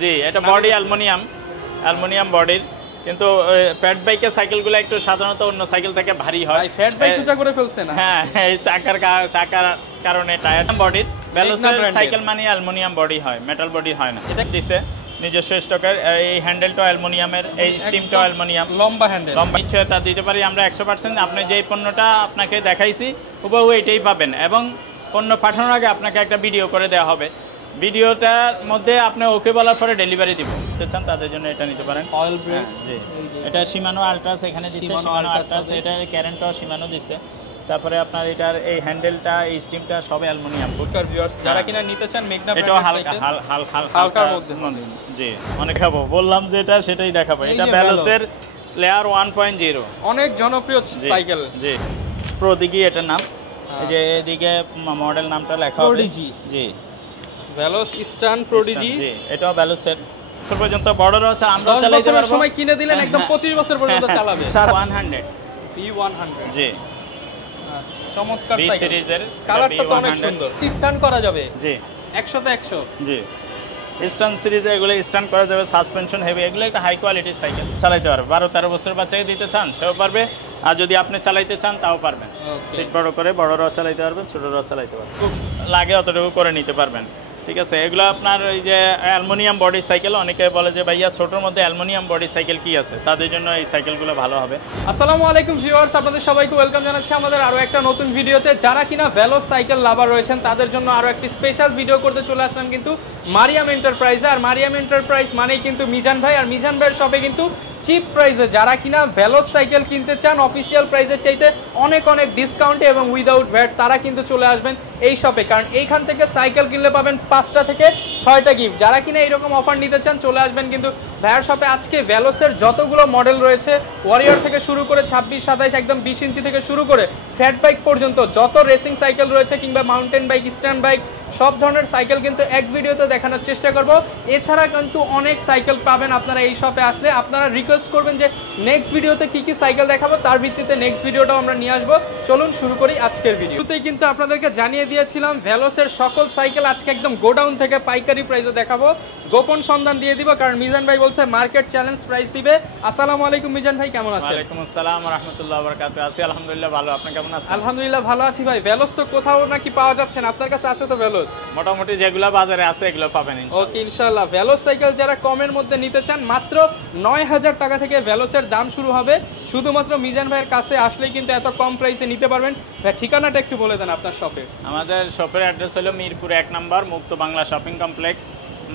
জি, এটা body aluminium বডির, কিন্তু ফ্যাট বাইকের সাইকেলগুলো একটু সাধারণত অন্য সাইকেল থেকে ভারী হয়। ফ্যাট বাইক উঁচা করে ফেলছে না? হ্যাঁ, এই চাকার কারণে টায়ার বডির ভেলোসের সাইকেল মানে অ্যালুমিনিয়াম বডি হয়, মেটাল বডি হয় না। এটা দিছে নিজস্ব স্টকের, এই হ্যান্ডেলটা অ্যালুমিনিয়ামের, এই স্টিমটা অ্যালুমিনিয়াম, লম্বা হ্যান্ডেল, লম্বা ইচ্ছে তা দিতে পারি আমরা 100%। আপনি যেই পণ্যটা আপনাকে দেখাইছি হুবহু এটাই পাবেন, এবং পণ্য পাঠানোর আগে আপনাকে একটা ভিডিও করে দেওয়া হবে। ভিডিওটার মধ্যে আপনি ওকে বলার পরে ডেলিভারি দিব চান, তাদের জন্য এটা নিতে পারেন। অয়েল ব্রেক, জি, এটা শিমানো আল্ট্রাস এখানে দিচ্ছে, শিমানো আল্ট্রাস, এটা কারেন্টও শিমানো দিচ্ছে। তারপরে আপনার এটার এই হ্যান্ডেলটা, এই স্টিমটা সব অ্যালুমিনিয়াম। বুকার ভিউয়ার্স যারা কিনা নিতে চান মেঘনা এটা হালকার মধ্যে, জি অনেক খাবো বললাম যেটা সেটাই দেখাবো। এটা ভেলোসের স্লেয়ার 1.0 অনেক জনপ্রিয় সাইকেল। জি, প্রোডিজি এটার নাম, এই যে এদিকে মডেল নামটা লেখা হবে প্রোডিজি। জি, ভেলোস স্টান প্রোডিজি। জি, এটাও ভেলোসের পর্যন্ত বড়রা হচ্ছে, আমরা চালাতে পারবো। সময় কিনে দিলেন একদম 25 বছর পর্যন্ত চালাবে। 100 V100 জি, আচ্ছা চমৎকার বি সাইকেল, সিরিজের, কালারটা তো অনেক সুন্দর। স্টান করা যাবে জি 100 তে 100। জি, স্টান সিরিজে এগুলো স্টান করা যাবে, সাসপেনশন হেভি, এগুলো একটা হাই কোয়ালিটির সাইকেল, চালাতে পারবে। 12-13 বছর বাচ্চাকে দিতে চান সেও পারবে, আর যদি আপনি চালাইতে চান তাও পারবেন। সিট বড় করে বড়রাও চালাইতে পারবেন, ছোটরাও চালাইতে পারবেন, লাগে অতটুকু করে নিতে পারবেন। ঠিক আছে, এগুলো আপনার এই যে অ্যালুমিনিয়াম বডি সাইকেল, অনেকে বলে যে ভাইয়া ছোটোর মধ্যে অ্যালুমিনিয়াম বডি সাইকেল কি আছে, তাদের জন্য এই সাইকেলগুলো ভালো হবে। আসসালামু আলাইকুম ভিউয়ার্স, আপনাদের সবাইকে ওয়েলকাম জানাচ্ছি আমাদের আরো একটা নতুন ভিডিওতে। যারা কিনা ভেলোস সাইকেল লাভার রয়েছেন তাদের জন্য আরো একটি স্পেশাল ভিডিও করতে চলে আসলাম কিন্তু মারিয়াম এন্টারপ্রাইজে। আর মারিয়াম এন্টারপ্রাইজ মানেই কিন্তু মিজান ভাই, আর মিজান ভাইয়ের শপে কিন্তু চিপ প্রাইসে যারা কিনা ভেলোস সাইকেল কিনতে চান অফিসিয়াল প্রাইসের চাইতে অনেক ডিসকাউন্টে এবং উইদাউট ভ্যাট, তারা কিন্তু চলে আসবেন এই শপে। কারণ এইখান থেকে সাইকেল কিনলে পাবেন 5টা থেকে 6টা গিফট। যারা কিনা এইরকম অফার নিতে চান চলে আসবেন কিন্তু ভাইয়ার শপে। আজকে ভেলোসের যতগুলো মডেল রয়েছে, ওয়ারিয়র থেকে শুরু করে 26, 27, একদম 20 ইঞ্চি থেকে শুরু করে ফ্যাট বাইক পর্যন্ত যত রেসিং সাইকেল রয়েছে কিংবা মাউন্টেন বাইক, স্ট্যান্ড বাইক, সব ধরনের সাইকেল কিন্তু এক ভিডিওতে দেখানোর চেষ্টা করব। এছাড়া কিন্তু অনেক সাইকেল পাবেন আপনারা এই শপে আসলে। আপনারা রিকোয়েস্ট করবেন যে নেক্সট ভিডিওতে কি কি সাইকেল দেখাবো, তার ভিত্তিতে নেক্সট ভিডিওটাও আমরা নিয়ে আসবো। চলুন শুরু করি আজকের ভিডিওতেই। কিন্তু আপনাদেরকে জানিয়ে দিয়েছিলাম ভেলোসের সকল সাইকেল আজকে একদম গোডাউন থেকে পাইকারি প্রাইসে দেখাবো, গোপন সন্ধান দিয়ে দিব, কারণ মিজান ভাই বলছে মার্কেট চ্যালেঞ্জ প্রাইস দিবে। আসসালামু আলাইকুম মিজান ভাই, কেমন আছেন? ওয়ালাইকুম আসসালাম ওয়া রাহমাতুল্লাহি ওয়া বারাকাতুহু। আছি আলহামদুলিল্লাহ ভালো, আপনি কেমন আছেন? আলহামদুলিল্লাহ ভালো আছি ভাই। ভেলোস তো কোথাও নাকি পাওয়া যাচ্ছে না, আপনার কাছে আছে তো ভেলোস? মোটামুটি যেগুলো বাজারে আছে এগুলো পাবেন ইনশাআল্লাহ। ওকে ইনশাআল্লাহ। ভেলোস সাইকেল যারা কমের মধ্যে নিতে চান মাত্র 9000 টাকা থেকে ভেলোসের দাম শুরু হবে। শুধুমাত্র মিজান ভাইয়ের কাছে আসলেই কিন্তু এত কম প্রাইসে নিতে পারবেন। ভাই ঠিকানাটা একটু বলে দেন আপনার শপে। আমাদের শপের অ্যাড্রেস হলো মিরপুর 1 নম্বর Mukto Bangla shopping complex,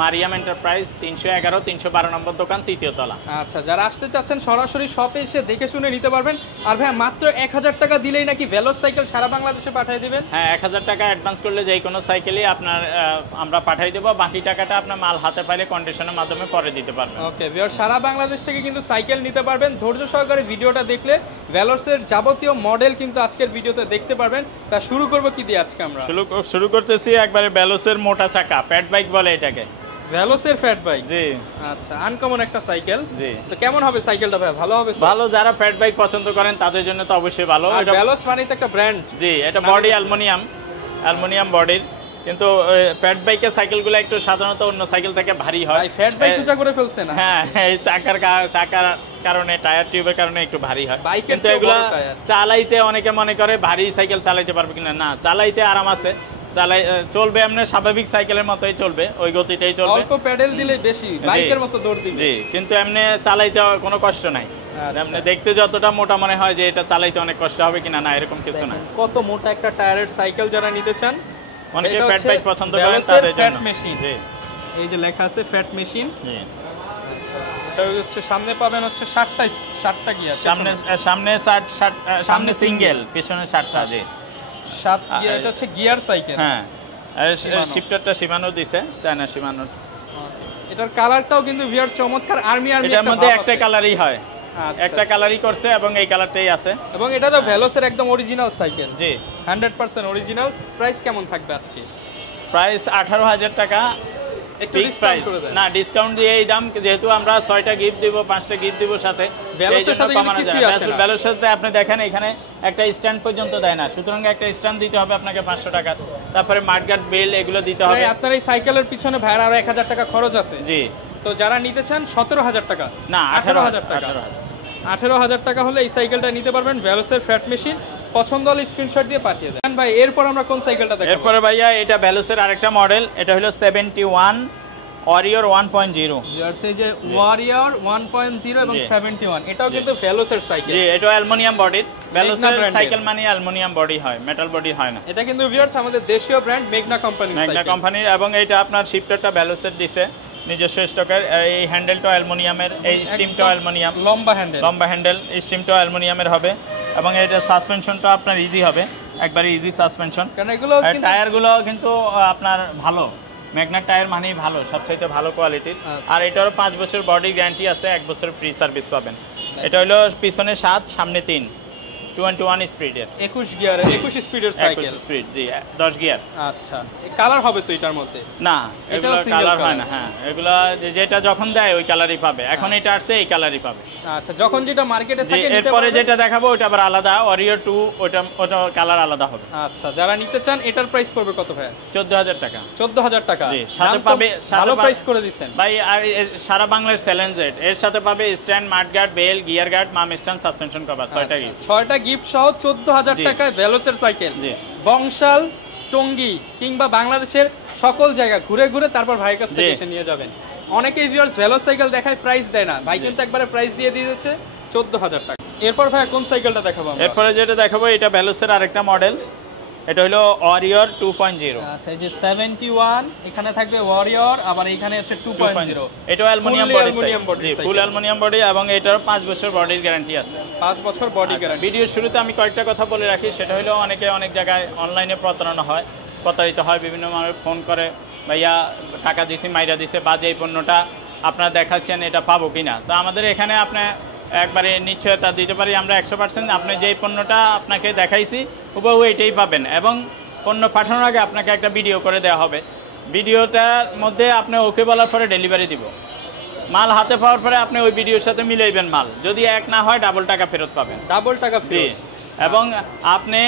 Mariam enterprise, 311, 312 নম্বর দোকান, 3য় তলা। আচ্ছা, যারা আসতে চাচ্ছেন সরাসরি শপে এসে দেখে শুনে নিতে পারবেন। আর ভাই মাত্র 1000 টাকা দিলেই নাকি ভেলোস সাইকেল সারা বাংলাদেশে পাঠিয়ে দিবেন? হ্যাঁ, 1000 টাকা অ্যাডভান্স করলে যে কোনো সাইকেলই আপনার আমরা পাঠিয়ে দেবো, বাকি টাকাটা আপনার মাল হাতে পাইলে কন্ডিশনের মাধ্যমে পরে দিতে পারবেন। ওকে ভিউয়ার, সারা বাংলাদেশ থেকে কিন্তু সাইকেল নিতে পারবেন। ধৈর্য সহকারে ভিডিওটা দেখলে ভেলোসের যাবতীয় মডেল কিন্তু আজকের ভিডিওতে দেখতে পারবেন। তা শুরু করব কি দিয়ে আজকে আমরা? শুরু করতেছি একবারে ভেলোসের মোটা চাকা, ফ্যাট বাইক বলে এটাকে। ভেলোসের ফ্যাট বাইক, জি আচ্ছা, আনকমন একটা সাইকেল। জি, তো কেমন হবে সাইকেলটা ভাই? ভালো হবে? ভালো, যারা ফ্যাট বাইক পছন্দ করেন তাদের জন্য তো অবশ্যই ভালো। এটা ভেলোস মানে তো একটা ব্র্যান্ড। জি, এটা বডি অ্যালুমিনিয়াম বডির, কিন্তু ফ্যাট বাইকের সাইকেলগুলো একটু সাধারণত অন্য সাইকেল থেকে ভারী হয়। ফ্যাট বাইক উঁচা করে ফেলছে না? হ্যাঁ, এই চাকার কারণে, টায়ার টিউবের কারণে একটু ভারী হয়। কিন্তু এগুলা চালাইতে অনেকে মনে করে ভারী সাইকেল চালাইতে পারবে কিনা, না, চালাইতে আরাম আছে, চলবে এমনি স্বাভাবিক সাইকেলের মতোই চলবে, ওই গতিতেই চলবে, অল্প প্যাডেল দিলে বেশি বাইকের মতো দৌড় দিবে। জি, কিন্তু এমনি চালাইতে কোনো কষ্ট নাই। এমনি দেখতে যতটা মোটা মনে হয় যে এটা চালাইতে অনেক কষ্ট হবে কিনা, না, এরকম কিছু না। কত মোটা একটা টায়ারের সাইকেল যারা নিতে চান, অনেকে ফ্যাট বাইক পছন্দ করেন তাদের জন্য। মেশিন, এই যে লেখা আছে ফ্যাট মেশিন। জি, আচ্ছা, এটা হচ্ছে সামনে পাবেন হচ্ছে 60টা গিয়ার, সামনে সিঙ্গেল, পিছনে 7টা। জি, 7 গিয়ার। এটা হচ্ছে গিয়ার সাইকেল। হ্যাঁ, আর শিফটারটা শিমানো দিছে, চায়না শিমানো। এটার কালারটাও কিন্তু ভিউয়ার চমৎকার, আর্মি এটার মধ্যে একটা কালারই হয়, একটা কালারই করছে এবং এই কালারটাই আছে। এবং এটা তো ভেলোসের একদম অরিজিনাল সাইকেল। জি, 100% অরিজিনাল। প্রাইস কেমন থাকবে আজকে? প্রাইস 18,000 টাকা। একটু ডিসকাউন্ট করে দেন। না, ডিসকাউন্ট দিয়ে এই দাম, যেহেতু আমরা 6টা গিফট দিব, 5টা গিফট দিব সাথে। ভেলোসের সাথে কিছুই আসে না। ভেলোসের সাথে আপনি দেখেন এখানে একটা স্ট্যান্ড পর্যন্ত দেয় না, সুতরাং একটা স্ট্যান্ড দিতে হবে আপনাকে 500 টাকা। তারপরে মার্কেট বিল এগুলো দিতে হবে। আপনার এই সাইকেলের পিছনে ভাড়া আরো 1000 টাকা খরচ আছে। জি, তো যারা নিতে চান 17,000 টাকা না 18,000 টাকা 18,000 টাকা হলে এই সাইকেলটা নিতে পারবেন ভ্যালোসের ফ্যাট মেশিন পছন্দ হলে স্ক্রিনশট দিয়ে পাঠিয়ে দেন ভাই এরপর আমরা কোন সাইকেলটা দেখাবো এরপরে ভাইয়া এটা ভ্যালোসের আরেকটা মডেল এটা হলো 71 ওয়ারিয়র 1.0 জার্সি যে ওয়ারিয়র 1.0 এবং 71 এটাও কিন্তু ভ্যালোসের সাইকেল জি এটা অ্যালুমিনিয়াম বডির ভ্যালোসের সাইকেল মানে অ্যালুমিনিয়াম বডি হয় মেটাল বডি হয় না এটা কিন্তু ভিউয়ার্স আমাদের দেশীয় ব্র্যান্ড মেঘনা কোম্পানির সাইকেল মেঘনা কোম্পানির এবং এটা আপনার শিফটারটা ভ্যালোসের দিছে নিজস্ব স্টকের এই হ্যান্ডেলটা অ্যালুমিনিয়ামের এই স্টিমটা অ্যালুমিনিয়াম লম্বা হ্যান্ডেল স্টিমটা অ্যালুমিনিয়ামের হবে এবং এটা সাসপেনশনটা আপনার ইজি হবে একবারে ইজি সাসপেনশন কারণ এগুলো টায়ারগুলো কিন্তু আপনার ভালো ম্যাগনার টায়ার মানেই ভালো সবচাইতে ভালো কোয়ালিটির আর এটারও 5 বছর বডি গ্যারান্টি আছে 1 বছর ফ্রি সার্ভিস পাবেন এটা হলো পিছনে 7 সামনে 3 21 স্পিডের 21 গিয়ার 21 স্পিডের সাইকেল 21 স্পিড জি 10 গিয়ার আচ্ছা এই কালার হবে তো এটার মধ্যে না এগুলো কালার হয় না হ্যাঁ এগুলো যেটা যখন দেয় ওই কালারই পাবে এখন এটা আসছে এই কালারই পাবে আচ্ছা যখন যেটা মার্কেটে থাকে এরপরে যেটা দেখাবো ওটা আবার আলাদা ওয়ারিয়র 2 ওটা কালার আলাদা হবে আচ্ছা যারা নিতে চান এটার প্রাইস পড়বে কত ভাই 14000 টাকা 14000 টাকা জি সাথে পাবে ভালো প্রাইস করে দিবেন ভাই আর সারা বাংলার চ্যালেঞ্জ এর সাথে পাবে stand mud guard bell gear guard মাম স্ট্যান্ড সাসপেনশন কভার 6টা গিফট 6টা গিফট সহ 14000 টাকায় ভ্যালোসের সাইকেল জি বংশাল টঙ্গী কিংবা বাংলাদেশের সকল জায়গা ঘুরে ঘুরে তারপর ভাইয়ের কাছ থেকে এসে নিয়ে যাবেন অনেকেই ভিউয়ার্স ভ্যালো সাইকেল দেখায় প্রাইস দেয় না ভাই কিন্তু একবারে প্রাইস দিয়ে দিয়েছে 14000 টাকা এরপর ভাই কোন সাইকেলটা দেখাবো আমরা এরপরে যেটা দেখাবো এটা ভ্যালোসের আরেকটা মডেল এটা হলো ওয়ারিয়র 2.0 আচ্ছা এই যে 71 এখানে থাকবে ওয়ারিয়র আবার এখানে হচ্ছে 2.0 এটা অ্যালুমিনিয়াম বডি জি ফুল অ্যালুমিনিয়াম বডি এবং এটার 5 বছর বডির গ্যারান্টি আছে 5 বছর বডি গ্যারান্টি ভিডিওর শুরুতে আমি কয়েকটা কথা বলে রাখি সেটা হলো অনেকে অনেক জায়গায় অনলাইনে প্রতারিত হয় বিভিন্ন মানুষ ফোন করে ভাইয়া টাকা দিছি মাইরা দিছে বা যে পণ্যটা আপনারা দেখাচ্ছেন এটা পাবো কিনা তো আমাদের এখানে আপনি একবারে নিশ্চয়তা দিতে পারি আমরা 100% আপনি যেই পণ্যটা আপনাকে দেখাইছি হুবহু এটাই পাবেন এবং পণ্য পাঠানোর আগে আপনাকে একটা ভিডিও করে দেওয়া হবে ভিডিওটার মধ্যে আপনি ওকে বলার পরে ডেলিভারি দিব মাল হাতে পাওয়ার পরে আপনি ওই ভিডিওর সাথে মিলাইবেন মাল যদি এক না হয় ডাবল টাকা ফেরত পাবেন ডাবল টাকা ফ্রি এবং আপনি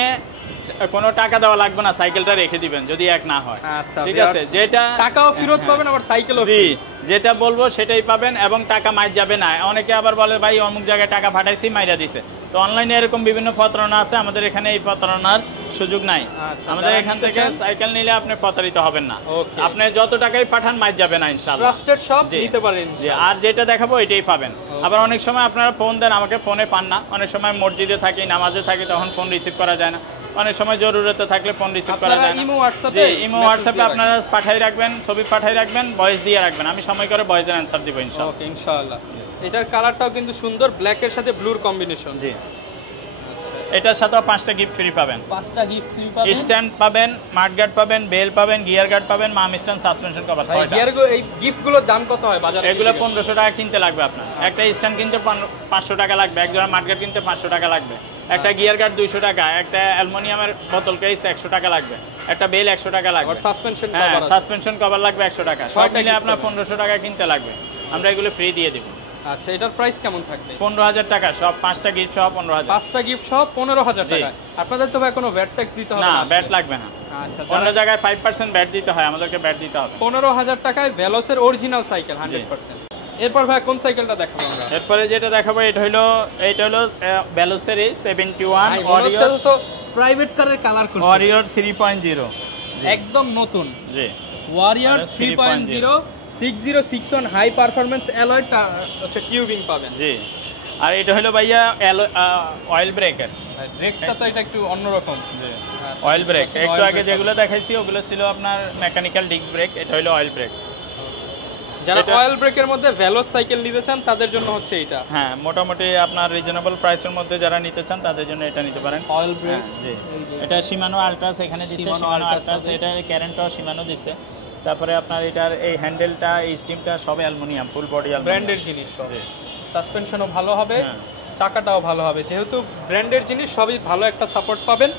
কোনো টাকা দেওয়া লাগবে না সাইকেলটা রেখে দিবেন যদি এক না হয় আচ্ছা ঠিক আছে যেটা টাকাও ফেরত পাবেন আবার সাইকেলও জি যেটা বলবো সেটাই পাবেন এবং টাকা মাইর যাবে না অনেকে আবার বলে ভাই অমুক জায়গায় টাকা পাঠাইছি মাইরা দিছে তো অনলাইনে এরকম বিভিন্ন প্রতারণা আছে আমাদের এখানে এই প্রতারণার সুযোগ নাই আমাদের এখান থেকে সাইকেল নিলে আপনি প্রতারিত হবেন না আপনি যত টাকাই পাঠান মাইর যাবে না ইনশাআল্লাহ ট্রাস্টেড শপ নিতে পারেন জি আর যেটা দেখাবো এটাই পাবেন আবার অনেক সময় আপনারা ফোন দেন আমাকে ফোনে পান না অনেক সময় মসজিদে থাকি নামাজে থাকি তখন ফোন রিসিভ করা যায় না অনেক সময় জরুরতে থাকলে ফোন রিসিভ করা যায় না ইমো হোয়াটসঅ্যাপে আপনারা পাঠাই রাখবেন ছবি পাঠাই রাখবেন ভয়েস দিয়ে রাখবেন আমি সময় করে ভয়েসের অ্যানসার দিব ইনশাআল্লাহ ওকে ইনশাআল্লাহ এটার কালারটাও কিন্তু সুন্দর ব্ল্যাক এর সাথে ব্লুর কম্বিনেশন জি এটার সাথেও 5টা গিফট ফ্রি পাবেন 5টা গিফট ফ্রি পাবেন স্ট্যান্ড পাবেন মাড গার্ড পাবেন বেল পাবেন গিয়ার গার্ড পাবেন মাম স্ট্যান্ড সাসপেনশন কভার 6টা এই গিফটগুলোর দাম কত হয় বাজারে এগুলো 1500 টাকা কিনতে লাগবে আপনার একটা স্ট্যান্ড কিনতে 500 টাকা লাগবে এক জোড়া মাড গার্ড কিনতে 500 টাকা লাগবে একটা গিয়ার গার্ড 200 টাকা একটা অ্যালুমিনিয়ামের বোতল কেস 100 টাকা লাগবে একটা বেল 100 টাকা লাগবে আর সাসপেনশন কভার সাসপেনশন কভার লাগবে 100 টাকা সব মিলে আপনার 1500 টাকা কিনতে লাগবে আমরা এগুলো ফ্রি দিয়ে দেব আচ্ছা এটার প্রাইস কেমন থাকবে 15000 টাকা সব 5টা গিফট সহ 15000 5টা গিফট সহ 15000 টাকা আপনাদের তো ভাই কোনো ভ্যাট ট্যাক্স দিতে হবে না ভ্যাট লাগবে না আচ্ছা অন্য জায়গায় 5% ভ্যাট দিতে হয় আমাদেরকে ভ্যাট দিতে হবে 15000 টাকায় ভ্যালোসের অরিজিনাল সাইকেল 100% এরপর ভাই কোন সাইকেলটা দেখাবো আমরা এরপরে যেটা দেখাবো এটা হলো ভ্যালোসের 71 ওয়ারিয়র তো প্রাইভেট কারের কালার করছে ওয়ারিয়র 3.0 একদম নতুন জি ওয়ারিয়র 3.0 6061 হাই পারফরম্যান্স অ্যালয় হচ্ছে টিউবিং পাবেন জি আর এটা হলো ভাইয়া অয়েল ব্রেকার ব্রেকটা তো এটা একটু অন্যরকম জি অয়েল ব্রেক একটু আগে যেগুলো দেখাইছি ওগুলো ছিল আপনার মেকানিক্যাল ডিস্ক ব্রেক এটা হলো অয়েল ব্রেক যারা অয়েল ব্রেকের মধ্যে ভ্যালোস সাইকেল নিতে চান তাদের জন্য হচ্ছে এটা হ্যাঁ মোটামুটি আপনার রিজনেবল প্রাইসের মধ্যে যারা নিতে চান তাদের জন্য এটা নিতে পারেন অয়েল ব্রেক জি এটা শিমানো আলট্রাস এখানে দিছে শিমানো আলট্রাস এটা কারেন্টও শিমানো দিছে তারপরে আপনার এটার এই হ্যান্ডেলটা এই স্টিমটা সব অ্যালুমিনিয়াম ফুল বডি ব্র্যান্ডের জিনিস সব সাসপেনশনও ভালো হবে চাকাটাও ভালো হবে যেহেতু ব্র্যান্ডের জিনিস সবই ভালো একটা সাপোর্ট পাবেন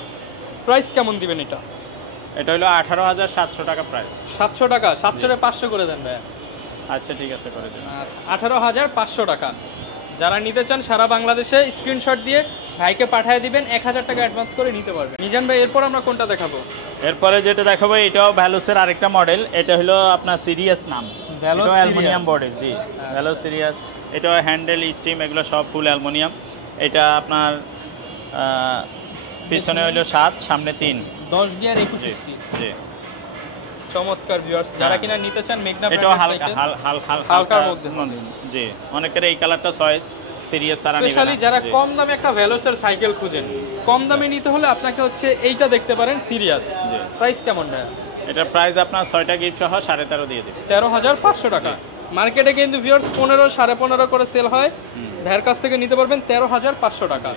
প্রাইস কেমন দিবেন এটা হলো 18700 টাকা প্রাইস 700 টাকা 700 এর 500 করে দেন ভাই আচ্ছা ঠিক আছে করে দিন আচ্ছা 18500 টাকা যারা নিতে চান সারা বাংলাদেশে স্ক্রিনশট দিয়ে ভাইকে পাঠিয়ে দিবেন 1000 টাকা অ্যাডভান্স করে নিতে পারবেন মিজান ভাই এরপর আমরা কোনটা দেখাবো এরপরে যেটা দেখাবো এটাও ভ্যালোসের আরেকটা মডেল এটা হলো আপনার সিরিয়াস নাম ভ্যালো এটা অ্যালুমিনিয়াম বডির, জি ভ্যালো সিরিয়াস। এটা হ্যান্ডেল স্টিম এগুলো সব ফুল অ্যালুমিনিয়াম। এটা আপনার পিছনে হইলো 7, সামনে 3, 10 গিয়ার 21 স্পিড। জি চমৎকার ভিউয়ার্স, যারা কিনা নিতে চান মেঘনা এটাও ব্র্যান্ডের হালকা সাইকেল, হালকার মধ্যে, জি অনেকের এই কালারটা চয়েস, সিরিয়াস সারা নেবে স্পেশালি না। যারা জি। কম দামে একটা ভ্যালোসের সাইকেল খুঁজেন, কম দামে নিতে হলে আপনাকে হচ্ছে এইটা দেখতে পারেন, সিরিয়াস। জি। প্রাইস কেমন ভাইয়া? এটা প্রাইস আপনার 6টা গিফট সহ 13.5 দিয়ে দেবে। 13,500 টাকা। মার্কেটে কিন্তু ভিউয়ার্স 15, 15.5 করে সেল হয়, ভাইয়ের কাছ থেকে নিতে পারবেন 13,500 টাকা।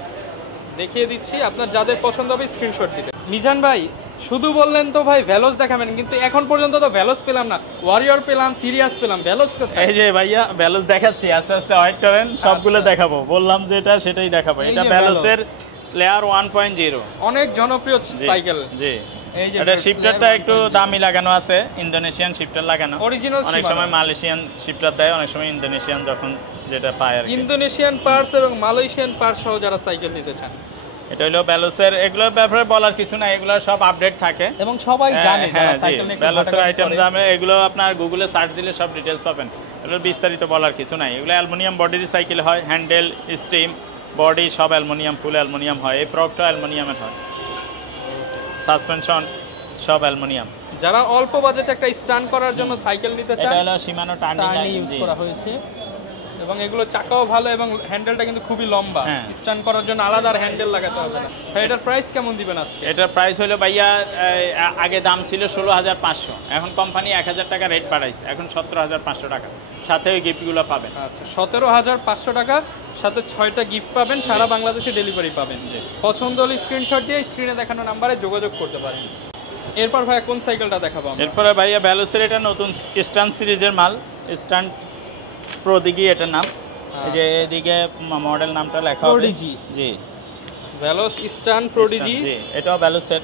দেখিয়ে দিচ্ছি, আপনার যাদের পছন্দ হবে স্ক্রিনশট দিবেন। মিজান ভাই শুধু বললেন তো ভাই ভ্যালোস দেখাবেন, কিন্তু এখন পর্যন্ত তো ভ্যালোস পেলাম না, ওয়ারিয়র পেলাম, সিরিয়াস পেলাম, ভ্যালোস কোথায়? এই যে ভাইয়া ভ্যালোস দেখাচ্ছি, আস্তে আস্তে ওয়েট করেন, সবগুলো দেখাবো। বললাম যেটা সেটাই দেখাবো। এই এটা যে ভ্যালোসের স্লেয়ার 1.0, অনেক জনপ্রিয় সাইকেল। জি এই যে এটা শিফটারটা একটু দামি লাগানো আছে, ইন্দোনেশিয়ান শিফটার লাগানো। অরিজিনাল অনেক সময় মালয়েশিয়ান শিফটার দেয়, অনেক সময় ইন্দোনেশিয়ান যখন যেটা পায় আর কি। ইন্দোনেশিয়ান পার্টস এবং মালয়েশিয়ান পার্টস সহ যারা সাইকেল নিতে চান, এটা হলো ভ্যালোসের। এগুলোর ব্যাপারে বলার কিছু না, এগুলো সব আপডেট থাকে এবং সবাই জানে হ্যাঁ, যারা সাইকেল নিয়ে একটু ভ্যালোসের ঘাটাঘাটি আইটেম করে। দামে এগুলো আপনার গুগলে সার্চ দিলে সব ডিটেলস পাবেন। এগুলো বিস্তারিত বলার কিছু নাই। এগুলো অ্যালুমিনিয়াম বডির সাইকেল হয়, হ্যান্ডেল স্টিম বডি সব অ্যালুমিনিয়াম, ফুল অ্যালুমিনিয়াম হয়। এই প্রোডাক্টটা অ্যালুমিনিয়ামের হয়, সাসপেনশন সব অ্যালুমিনিয়াম। যারা অল্প বাজেটে একটা স্ট্যান্ড করার জন্য সাইকেল নিতে চান, এটা হলো শিমানো টার্নিং ইউজ করা হয়েছে, এবং এগুলো চাকাও ভালো এবং হ্যান্ডেলটা কিন্তু খুবই লম্বা, হ্যাঁ। স্ট্যান্ড করার জন্য আলাদা হ্যান্ডেল লাগাতে হবে না। ভাই এটার প্রাইস কেমন দিবেন আজকে? এটার প্রাইস হলো ভাইয়া আগে দাম ছিল 16,500, এখন কোম্পানি 1,000 টাকা রেট বাড়াইছে, এখন 17,500 টাকা। সাথে ওই গিফটগুলো পাবেন। আচ্ছা, 17,500 টাকা, সাথে 6টা গিফট পাবেন, সারা বাংলাদেশে ডেলিভারি পাবেন। পছন্দ হলে স্ক্রিনশট দিয়ে স্ক্রিনে দেখানো নাম্বারে যোগাযোগ করতে পারেন। এরপর ভাইয়া কোন সাইকেলটা দেখাবো আমরা? এরপরে ভাইয়া ভ্যালোসের এটা নতুন স্ট্যান্ড সিরিজের মাল, স্ট্যান্ড প্রোডিজি এটার নাম। এই যে এদিকে মডেল নামটা লেখা হবে, প্রোডিজি। জি ভ্যালোস স্ট্যান্ড প্রোডিজি। জি এটাও ভ্যালোসের।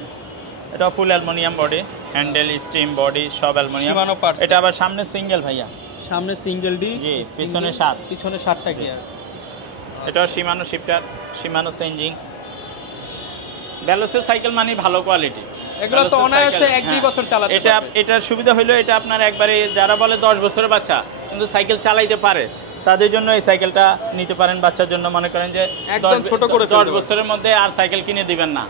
এটাও ফুল aluminium body, handle steam body সব অ্যালুমিনিয়াম। Shimano parts। এটা আবার সামনে সিঙ্গেল ভাইয়া, সামনে সিঙ্গেল ডি, জি পিছনে 7, পিছনে 7টা গিয়ার। এটাও শিমানো শিফটার, শিমানো চেঞ্জিং। ভ্যালোসের সাইকেল মানে ভালো কোয়ালিটি। এগুলো তো অনায়াসে 1-2 বছর চালাতে এটা পারবে। এটার সুবিধা হলো এটা আপনার একবারে যারা বলে 10 বছরের বাচ্চা কিন্তু সাইকেল চালাইতে পারে, তাদের জন্য এই সাইকেলটা নিতে পারেন। বাচ্চার জন্য মনে করেন যে একদম ছোট করে 10 বছরের মধ্যে আর সাইকেল কিনে দিবেন না,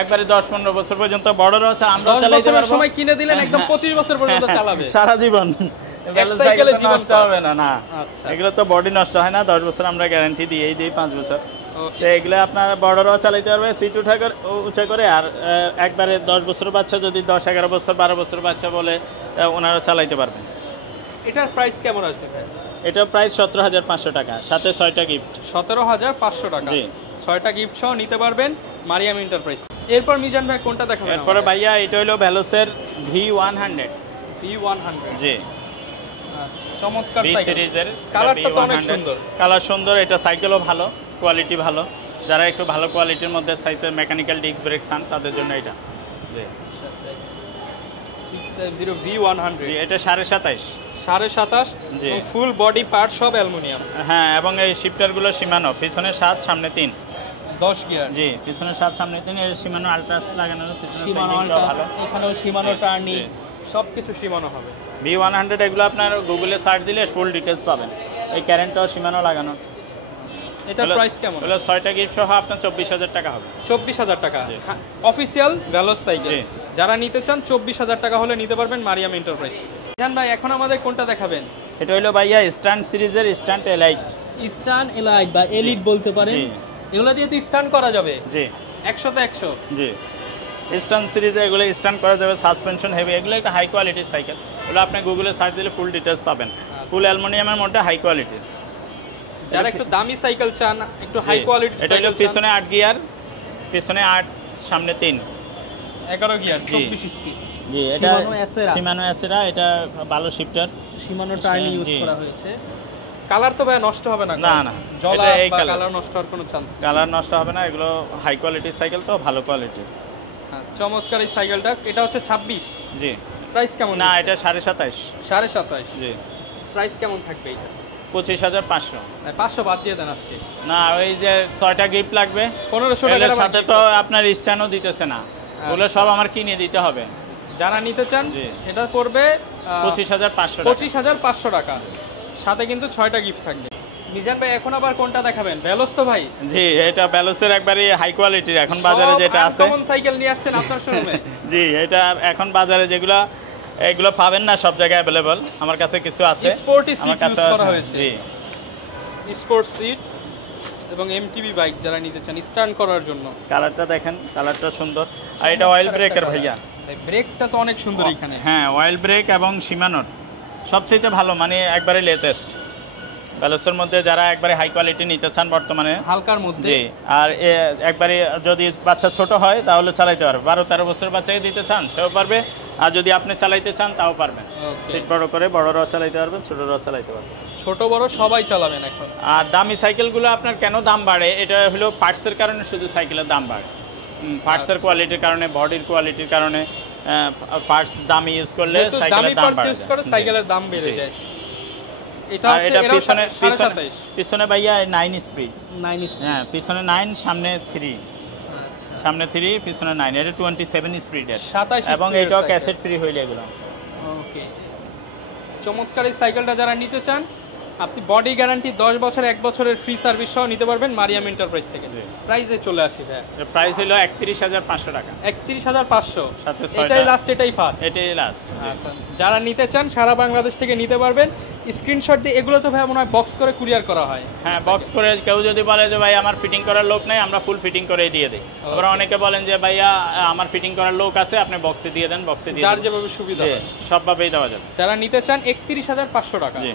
একবারে 10-15 বছর পর্যন্ত বড়রা হচ্ছে আমরা 10 চালাইতে বছরের পারবো। সময় কিনে দিলেন, একদম 25 বছর পর্যন্ত চালাবে সারা জীবন। সাইকেলে জীবন নষ্ট হবে না, না আচ্ছা। এগুলো তো বডি নষ্ট হয় না। 10 বছর আমরা গ্যারান্টি দিই 5 বছর। ওকে। তো এগুলো আপনার বড়রাও চালাইতে পারবে, সিট উঁচা করে। আর একবারে 10 বছরের বাচ্চা যদি 10-11 বছর 12 বছরের বাচ্চা বলে ওনারা চালাইতে পারবেন। এটার প্রাইস কেমন আসবে ভাই? এটা প্রাইস 17,500 টাকা, সাথে 6টা গিফট। 17,500 টাকা, জি 6টা গিফট সহ নিতে পারবেন মারিয়াম এন্টারপ্রাইজ। এরপর মিজান ভাই কোনটা দেখাবেন? এরপরে ভাইয়া এটা হলো ভ্যালোসের V100, V100। জি আচ্ছা, চমৎকার V সাইকেল। সিরিজের। কালারটা তো অনেক সুন্দর। কালার সুন্দর, এটা সাইকেলও ভালো, কোয়ালিটি ভালো। যারা একটু ভালো কোয়ালিটির মধ্যে সাইকেল মেকানিক্যাল ডিস্ক ব্রেক চান তাদের জন্য এটা। জি 650 V100, জি, এটা 27.5, 27.5, জি। এবং ফুল বডি পার্ট সব অ্যালুমিনিয়াম। হ্যাঁ, এবং এই শিফটারগুলো শিমানো, পিছনে 7 সামনে 3, 10 গিয়ার। জি পিছনে 7 সামনে 3। এর শিমানো আলট্রাস লাগানো, পিছনে শিমানো সাইকেলটাও ভালো। এখানেও শিমানো জি, টার্নিং, জি। সবকিছু শিমানো হবে। V100 এগুলো আপনার গুগলে সার্চ দিলে ফুল ডিটেলস পাবেন। এই কারেন্টটাও শিমানো লাগানো। এটার প্রাইস কেমন? হলো 6টা গিফট সহ আপনার 24,000 টাকা হবে। 24,000 টাকা, জি। Official ভ্যালোস cycle. জি। যারা নিতে চান 24,000 টাকা হলে নিতে পারবেন মারিয়াম এন্টারপ্রাইজ। জান ভাই এখন আমাদের কোনটা দেখাবেন? এটা হলো ভাইয়া স্ট্যান্ড সিরিজের স্ট্যান্ড এলাইট। স্টান এলাইট বা এলিট বলতে পারেন। জি। এগুলো দিয়ে তো স্টান করা যাবে জি 100তে 100। জি স্ট্যান্ড সিরিজে এগুলো স্ট্যান্ড করা যাবে, সাসপেনশন হেভি। এগুলো একটা হাই কোয়ালিটির সাইকেল। এগুলো আপনি গুগলে সার্চ দিলে ফুল ডিটেলস পাবেন। ফুল অ্যালুমিনিয়ামের মধ্যে হাই কোয়ালিটির। যারা একটু দামি সাইকেল চান, একটু হাই কোয়ালিটির এটা হলো সাইকেল পিছনে 8 গিয়ার, পিছনে 8 সামনে 3, 11 গিয়ার, জি। 24 স্পিড। জি এটা Shimano Acera। শিমানো অ্যাসেরা, এটা ভালো শিফটার। শিমানো টার্নি ইউজ জি। করা হয়েছে। কালার তো ভাই নষ্ট হবে না? না, না, জলা এটা এই বা কালার। কালার নষ্ট হওয়ার কোনো চান্স নেই। কালার নষ্ট হবে না, এগুলো হাই কোয়ালিটির সাইকেল তো, ভালো কোয়ালিটির। হ্যাঁ, চমৎকার এই সাইকেলটা। এটা হচ্ছে 26। জি প্রাইস কেমন? না, এটা 27.5। 27.5। জি প্রাইস কেমন থাকবে এটা? 25,500। 500 বাদ দিয়ে দেন আজকে। না, ওই যে 6টা গিফট লাগবে, 1500 এগুলোর টাকার সাথে তো আপনার স্ট্যান্ডও দিতেছে না, ওগুলো সব আমার কিনে দিতে হবে। যারা নিতে চান জি। এটা পড়বে 25,500 25,500 টাকা, সাথে কিন্তু 6টা গিফট থাকবে। মিজান ভাই এখন আবার কোনটা দেখাবেন? ভেলোস তো ভাই? জি, এটা ভেলোসের একবারে হাই কোয়ালিটির এখন বাজারে যেটা আছে। কোন সাইকেল নিয়ে আসছেন আপনার শোরুমে? জি, এটা এখন বাজারে যেগুলো এগুলো পাবেন না সব জায়গায় अवेलेबल, আমার কাছে কিছু আছে। স্পোর্টি আমার সিট কাছে ইউজ করা হয়েছে। জি, স্পোর্ট সিট এবং এমটিবি বাইক যারা নিতে চান স্টান্ট করার জন্য। কালারটা দেখেন, কালারটা সুন্দর। আর এটা অয়েল ব্রেকের ভাইয়া, ব্রেকটা তো অনেক সুন্দর এখানে। হ্যাঁ, অয়েল ব্রেক এবং সীমানোর সবচেয়ে ভালো, মানে একবারে লেটেস্ট ভেলোসের মধ্যে যারা একবারে হাই কোয়ালিটি নিতে চান বর্তমানে হালকার মধ্যে। জি, আর একবারে যদি বাচ্চা ছোট হয় তাহলে চালাইতে পারবে, 12-13 বছরের বাচ্চাকে দিতে চান সেও পারবে, আর যদি আপনি চালাইতে চান তাও পারবেন। সিট বড় করে বড়রাও চালাইতে পারবেন, ছোটরাও চালাইতে পারবেন, ছোট বড় সবাই চালাবেন এখন। আর দামি সাইকেলগুলো আপনার কেন দাম বাড়ে, এটা হলো পার্টসের কারণে, শুধু সাইকেলের দাম বাড়ে। পার্টসের কোয়ালিটির কারণে, বডির কোয়ালিটির কারণে পার্টস দামি ইউজ করলে সাইকেলের দাম বাড়ে, সাইকেলের দাম বেড়ে যায়। এটা আর এটা পিছনে 27.5 পিছনে ভাইয়া 9 স্পিড। 9 স্পিড, হ্যাঁ, পিছনে 9, সামনে 3। আচ্ছা, সামনে 3, পিছনে 9, এটা 27 স্পিডের 27 এবং স্পিডের এটাও সাইকেল। ক্যাসেট ফ্রি হইলে এগুলো। ওকে, চমৎকার এই সাইকেলটা যারা নিতে চান আপনি বডি গ্যারান্টি 10 বছর 1 বছরের ফ্রি সার্ভিস সহ নিতে পারবেন মারিয়াম এন্টারপ্রাইজ থেকে। প্রাইসে চলে আসি ভাই, এর প্রাইস হলো 31,500 টাকা। 31,500, সাথে এটাই লাস্ট, এটাই ফার্স্ট, এটাই লাস্ট। আচ্ছা, যারা নিতে চান সারা বাংলাদেশ থেকে নিতে পারবেন। স্ক্রিনশট দিয়ে, এগুলো তো ভাই মনে হয় বক্স করে কুরিয়ার করা হয়। হ্যাঁ, বক্স করে, কেউ যদি বলে যে ভাই আমার ফিটিং করার লোক নেই, আমরা ফুল ফিটিং করে দিয়ে দিই। আবার অনেকে বলেন যে ভাইয়া আমার ফিটিং করার লোক আছে, আপনি বক্সে দিয়ে দেন, বক্সে দিয়ে যার দেন। যেভাবে সুবিধা হয় সবভাবেই দেওয়া যাবে। যারা নিতে চান 31,500 টাকা। জি,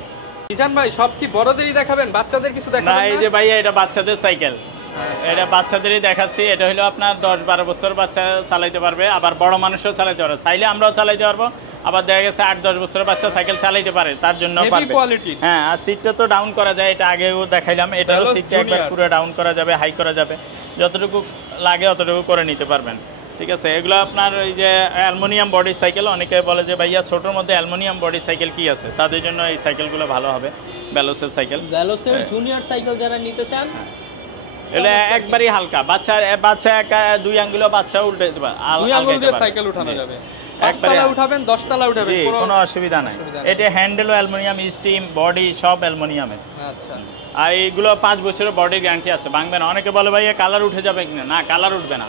মিজান ভাই সব কি বড়দেরই দেখাবেন, বাচ্চাদের কিছু না দেখাবেন এই না? যে ভাইয়া এটা বাচ্চাদের সাইকেল, আচ্ছা। এটা বাচ্চাদেরই দেখাচ্ছি। এটা হলো আপনার 10-12 বছর বাচ্চা চালাইতে পারবে, আবার বড় মানুষও চালাইতে পারবে, চাইলে আমরাও চালাইতে পারবো। আবার দেখা গেছে 8-10 বছরের বাচ্চা সাইকেল চালাইতে পারে, তার জন্য Heavy পারবে। quality। হ্যাঁ, আর সিটটা তো ডাউন করা যায়, এটা আগেও দেখাইলাম। এটারও Veloz সিটটা একবার Junior। পুরো ডাউন করা যাবে, হাই করা যাবে, যতটুকু লাগে অতটুকু করে নিতে পারবেন। ঠিক আছে, এগুলো আপনার এই যে অ্যালুমিনিয়াম বডি সাইকেল, অনেকে বলে যে ভাইয়া ছোটোর মধ্যে অ্যালুমিনিয়াম বডি সাইকেল কি আছে, তাদের জন্য এই সাইকেলগুলো ভালো হবে, ভেলোসের সাইকেল। ভেলোসের জুনিয়র সাইকেল যারা নিতে চান, এটা একবারই হালকা, বাচ্চা একা 2 আঙ্গুলও বাচ্চা উল্টে দিতে পারে, 2 আঙ্গুল দিয়ে সাইকেল উঠানো যাবে। 5 তলা উঠাবেন, 10 তলা উঠাবেন, জি, কোনো অসুবিধা নাই। এটা হ্যান্ডেলও অ্যালুমিনিয়াম, স্টিম, বডি সব অ্যালুমিনিয়ামের। আচ্ছা, আর এইগুলো 5 বছরের বডি গ্যারান্টি আছে, ভাঙবে না। অনেকে বলে ভাইয়া কালার উঠে যাবে কিনা, না কালার উঠবে না,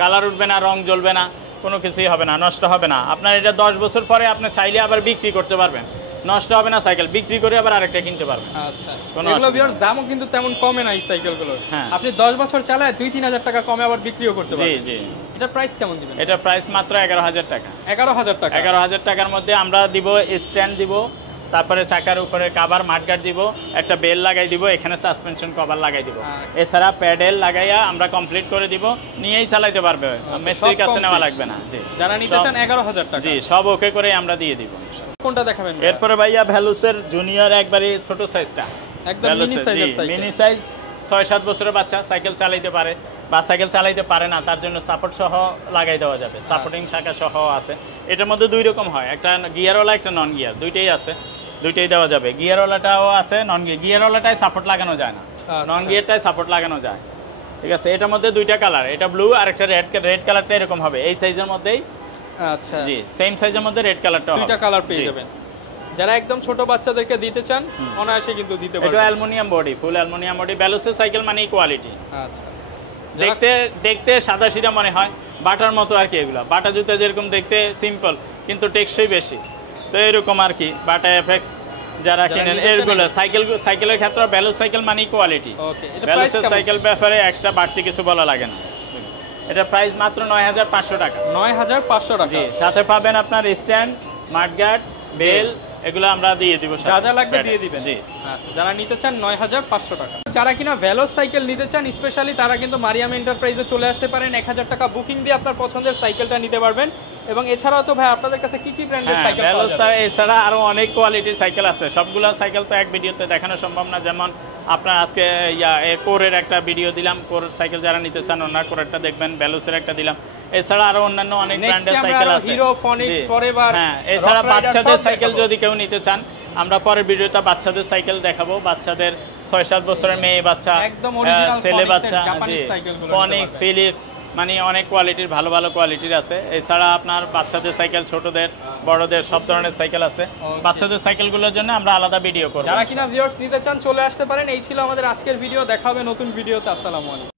কালার উঠবে না, রং জ্বলবে না, কোনো কিছুই হবে না, নষ্ট হবে না। আপনার এটা 10 বছর পরে আপনি চাইলে আবার বিক্রি করতে পারবেন, নষ্ট হবে না, সাইকেল বিক্রি করে আবার আরেকটা কিনতে পারবেন। আচ্ছা, এগুলো ভিউয়ার্স দামও কিন্তু তেমন কমে না এই সাইকেলগুলোর। হ্যাঁ, আপনি 10 বছর চালায় 2-3 হাজার টাকা কমে আবার বিক্রিও করতে জি পারবেন। জি। এটা প্রাইস কেমন দিবেন? এটা প্রাইস মাত্র 11,000 টাকা। 11,000 টাকা। 11,000 টাকার মধ্যে আমরা দিব স্ট্যান্ড দিব, তারপরে চাকার উপরে কভার মাঠগার্ড দিব, একটা বেল লাগাই দিব, এখানে সাসপেনশন কভার লাগাই দিব, এছাড়া প্যাডেল লাগাইয়া আমরা কমপ্লিট করে দিব, নিয়েই চালাতে পারবে, মিস্ত্রির কাছে নেওয়া লাগবে না। জি, যারা নিতে চান 11,000 টাকা। জি, সব ওকে করে আমরা দিয়ে দিব। কোনটা দেখাবেন? এরপরে ভাইয়া ভেলোসের জুনিয়র একবারে ছোট সাইজটা, একদম মিনি সাইজের সাইকেল। মিনি সাইজ, 6-7 বছরের বাচ্চা সাইকেল চালাইতে পারে বা সাইকেল চালাইতে পারে না, তার জন্য সাপোর্ট সহ লাগাই দেওয়া যাবে, সাপোর্টিং শাখা সহ আছে। এটার মধ্যে 2 রকম হয়, একটা গিয়ারওয়ালা, একটা নন গিয়ার, দুইটাই আছে, দুইটাই দেওয়া যাবে। গিয়ারওয়ালাটাও আছে, নন গিয়ার, গিয়ারওয়ালাটায় সাপোর্ট লাগানো যায় না, নন গিয়ারটায় সাপোর্ট লাগানো যায়। ঠিক আছে, এটার মধ্যে 2টা কালার, এটা ব্লু আর একটা রেড কালারটা এরকম হবে, এই সাইজের মধ্যেই। আচ্ছা, জি, সেম সাইজের মধ্যে রেড কালারটা হবে, 2টা কালার পেয়ে যাবেন। যারা একদম ছোট বাচ্চাদেরকে দিতে চান অনায়াসে কিন্তু দিতে পারবেন। এটা aluminium body, full aluminium body, ভেলোসের সাইকেল মানেই কোয়ালিটি। আচ্ছা, দেখতে সাদা সিধা মনে হয়, বাটার মতো আর কি। এগুলো বাটা জুতা যেরকম দেখতে সিম্পল কিন্তু টেকসই বেশি, তো এরকম আর কি। বাটা এফএক্স যারা কিনেন এগুলো সাইকেলের ক্ষেত্রে ভেলোস সাইকেল মানেই কোয়ালিটি। ভেলোসের সাইকেল ব্যাপারে এক্সট্রা বাড়তি কিছু বলা লাগে না। এটা প্রাইস মাত্র 9,500 টাকা। 9,500 টাকা। জি, সাথে পাবেন আপনার স্ট্যান্ড, মাঠগার্ড, বেল, এগুলো আমরা দিয়ে দিব, যা যা লাগবে দিয়ে দিবেন। জি, আচ্ছা, যারা নিতে চান 9,500 টাকা। যারা কিনা ভেলোস সাইকেল নিতে চান স্পেশালি, তারা কিন্তু মারিয়াম এন্টারপ্রাইজে চলে আসতে পারেন। 1,000 টাকা বুকিং দিয়ে আপনার পছন্দের সাইকেলটা নিতে পারবেন। এবং এছাড়াও তো ভাই আপনাদের কাছে কি কি ব্র্যান্ডের সাইকেল পাওয়া যাবে? এছাড়া আরো অনেক কোয়ালিটির সাইকেল আছে, সবগুলো সাইকেল তো এক ভিডিওতে দেখানো সম্ভব না। যেমন আপনার আজকে কোরের একটা ভিডিও দিলাম, কোর সাইকেল যারা নিতে চান ওনার কোরেরটা দেখবেন, ভেলোসের একটা দিলাম। এছাড়া আরো অন্যান্য অনেক Next ব্র্যান্ডের আমরা সাইকেল আরো আছে হিরো, ফনিক্স, জি। ফরএভার, হ্যাঁ, এছাড়া রক রাইডার বাচ্চাদের সব সাইকেল দেখাবো। যদি কেউ নিতে চান, আমরা পরের ভিডিওতে বাচ্চাদের সাইকেল দেখাবো। বাচ্চাদের 6-7 বছরের মেয়ে বাচ্চা, একদম original ছেলে Phoenix-এর বাচ্চা, জাপানিজ জি, সাইকেলগুলো ফনিক্স, নিতে পারবেন। ফিলিপস, মানে অনেক কোয়ালিটির ভালো ভালো কোয়ালিটির আছে। এছাড়া আপনার বাচ্চাদের সাইকেল, ছোটদের বড়দের সব ধরনের সাইকেল আছে। বাচ্চাদের সাইকেলগুলোর জন্য আমরা আলাদা ভিডিও করব। যারা কিনা ভিউয়ার্স নিতে চান চলে আসতে পারেন। এই ছিল আমাদের আজকের ভিডিও, দেখা হবে নতুন ভিডিওতে। আসসালামু আলাইকুম।